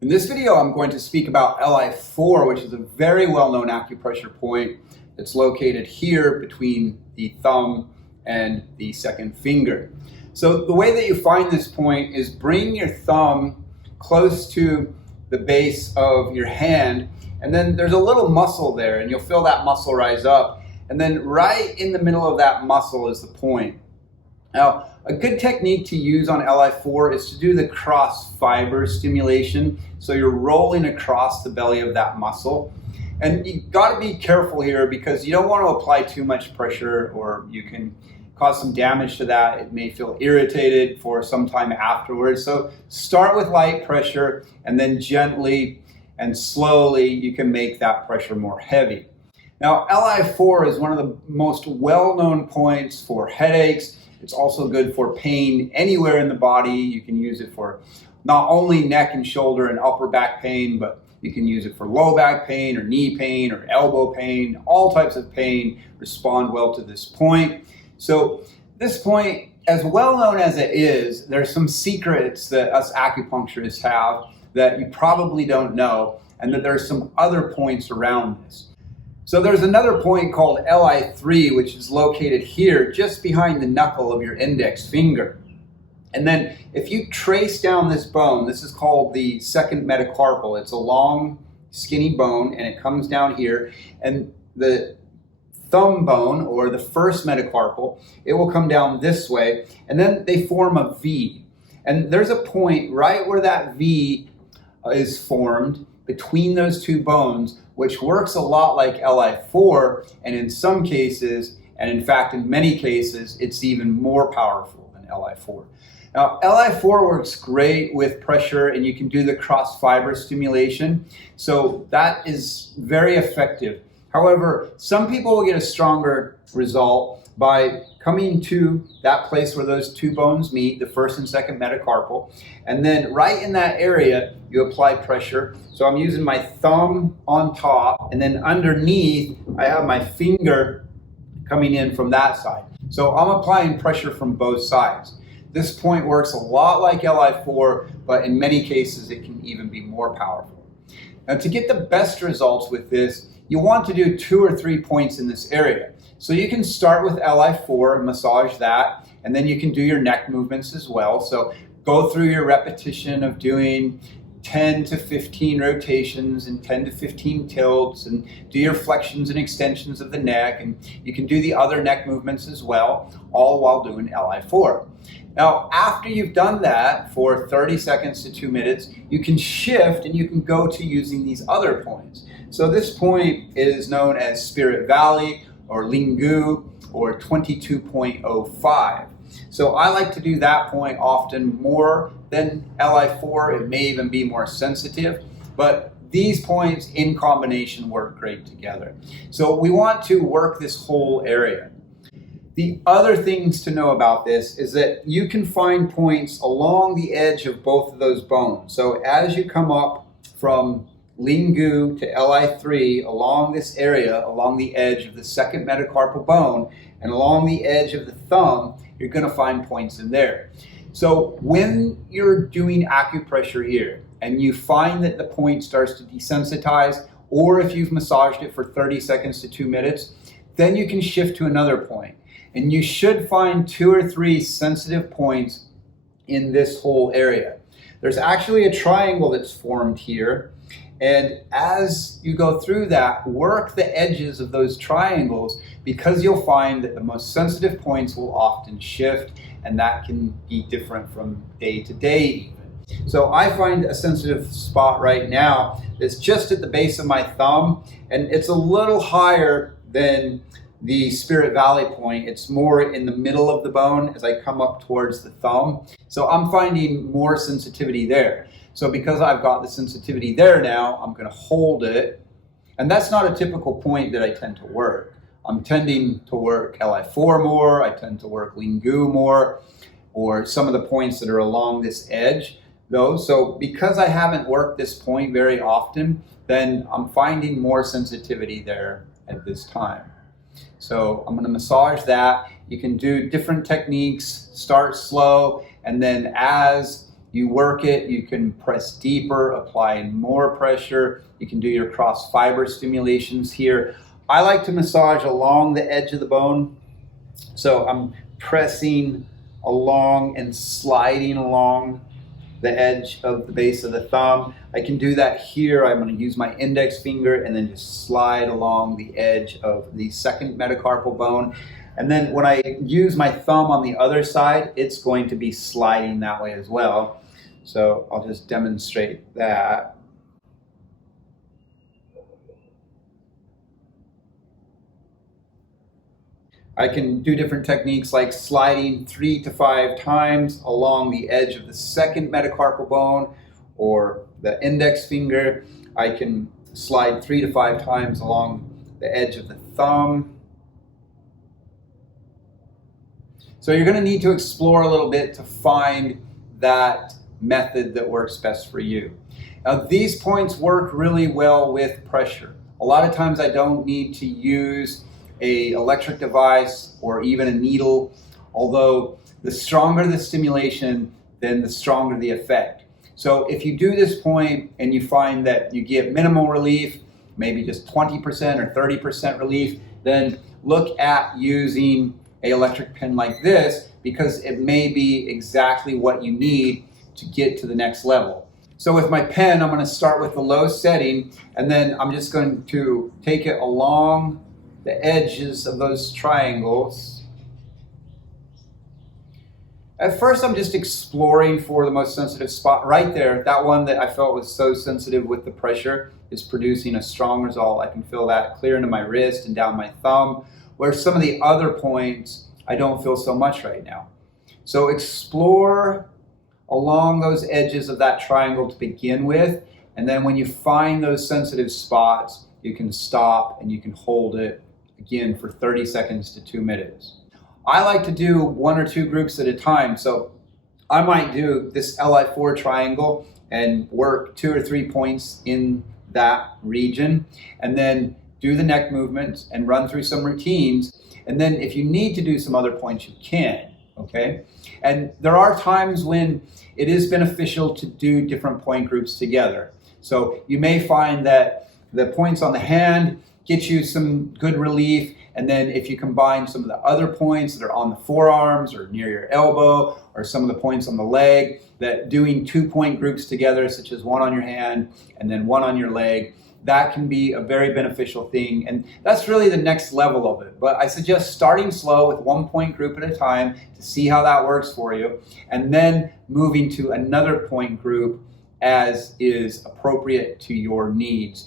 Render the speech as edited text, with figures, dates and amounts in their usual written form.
In this video, I'm going to speak about LI4, which is a very well-known acupressure point that's located here between the thumb and the second finger. So the way that you find this point is bring your thumb close to the base of your hand, and then there's a little muscle there, and you'll feel that muscle rise up. And then right in the middle of that muscle is the point. Now, a good technique to use on LI4 is to do the cross fiber stimulation. So you're rolling across the belly of that muscle. And you got to be careful here because you don't want to apply too much pressure or you can cause some damage to that. It may feel irritated for some time afterwards. So start with light pressure and then gently and slowly you can make that pressure more heavy. Now, LI4 is one of the most well-known points for headaches. It's also good for pain anywhere in the body. You can use it for not only neck and shoulder and upper back pain, but you can use it for low back pain or knee pain or elbow pain. All types of pain respond well to this point. So this point, as well known as it is, there's some secrets that us acupuncturists have that you probably don't know, and that there's some other points around this. So there's another point called LI3, which is located here just behind the knuckle of your index finger. And then if you trace down this bone, this is called the second metacarpal. It's a long, skinny bone, and it comes down here. And the thumb bone, or the first metacarpal, it will come down this way, and then they form a V. And there's a point right where that V is formed between those two bones, which works a lot like LI4, and in some cases, and in fact in many cases, it's even more powerful than LI4. Now, LI4 works great with pressure, and you can do the cross fiber stimulation, so that is very effective. However, some people will get a stronger result by coming to that place where those two bones meet, the first and second metacarpal, and then right in that area, you apply pressure. So I'm using my thumb on top, and then underneath, I have my finger coming in from that side. So I'm applying pressure from both sides. This point works a lot like LI4, but in many cases, it can even be more powerful. Now, to get the best results with this, you want to do 2 or 3 points in this area. So you can start with LI4 and massage that, and then you can do your neck movements as well. So go through your repetition of doing 10 to 15 rotations and 10 to 15 tilts, and do your flexions and extensions of the neck, and you can do the other neck movements as well, all while doing LI4. Now, after you've done that for 30 seconds to 2 minutes, you can shift and you can go to using these other points. So this point is known as Spirit Valley or Lingu or 22.05. So I like to do that point often more than LI4. It may even be more sensitive, but these points in combination work great together. So we want to work this whole area. The other things to know about this is that you can find points along the edge of both of those bones. So as you come up from Lingu to LI3 along this area, along the edge of the second metacarpal bone and along the edge of the thumb, you're going to find points in there. So when you're doing acupressure here and you find that the point starts to desensitize, or if you've massaged it for 30 seconds to 2 minutes, then you can shift to another point. And you should find 2 or 3 sensitive points in this whole area. There's actually a triangle that's formed here. And as you go through that, work the edges of those triangles, because you'll find that the most sensitive points will often shift, and that can be different from day to day even. So I find a sensitive spot right now that's just at the base of my thumb, and it's a little higher than the Spirit Valley point. It's more in the middle of the bone as I come up towards the thumb. So I'm finding more sensitivity there. So because I've got the sensitivity there now, I'm going to hold it. And that's not a typical point that I tend to work. I'm tending to work LI4 more, I tend to work Lingu more, or some of the points that are along this edge though. So because I haven't worked this point very often, then I'm finding more sensitivity there at this time. So I'm going to massage that. You can do different techniques, start slow, and then as you work it, you can press deeper, apply more pressure. You can do your cross fiber stimulations here. I like to massage along the edge of the bone. So I'm pressing along and sliding along the edge of the base of the thumb. I can do that here. I'm going to use my index finger and then just slide along the edge of the second metacarpal bone. And then when I use my thumb on the other side, it's going to be sliding that way as well. So I'll just demonstrate that. I can do different techniques like sliding 3 to 5 times along the edge of the second metacarpal bone or the index finger. I can slide 3 to 5 times along the edge of the thumb. So you're going to need to explore a little bit to find that method that works best for you. Now, these points work really well with pressure. A lot of times I don't need to use an electric device or even a needle, although the stronger the stimulation, then the stronger the effect. So if you do this point and you find that you get minimal relief, maybe just 20% or 30% relief, then look at using an electric pen like this, because it may be exactly what you need to get to the next level. So with my pen, I'm going to start with the low setting, and then I'm just going to take it along the edges of those triangles. At first, I'm just exploring for the most sensitive spot right there. That one that I felt was so sensitive with the pressure is producing a strong result. I can feel that clear into my wrist and down my thumb, where some of the other points I don't feel so much right now. So explore along those edges of that triangle to begin with, and then when you find those sensitive spots, you can stop and you can hold it again for 30 seconds to 2 minutes. I like to do 1 or 2 groups at a time, so I might do this LI4 triangle and work 2 or 3 points in that region, and then do the neck movements and run through some routines, and then if you need to do some other points, you can, okay? And there are times when it is beneficial to do different point groups together. So you may find that the points on the hand get you some good relief, and then if you combine some of the other points that are on the forearms or near your elbow, or some of the points on the leg, that doing 2-point groups together, such as one on your hand and then one on your leg, that can be a very beneficial thing, and that's really the next level of it. But I suggest starting slow with 1-point group at a time to see how that works for you, and then moving to another point group as is appropriate to your needs.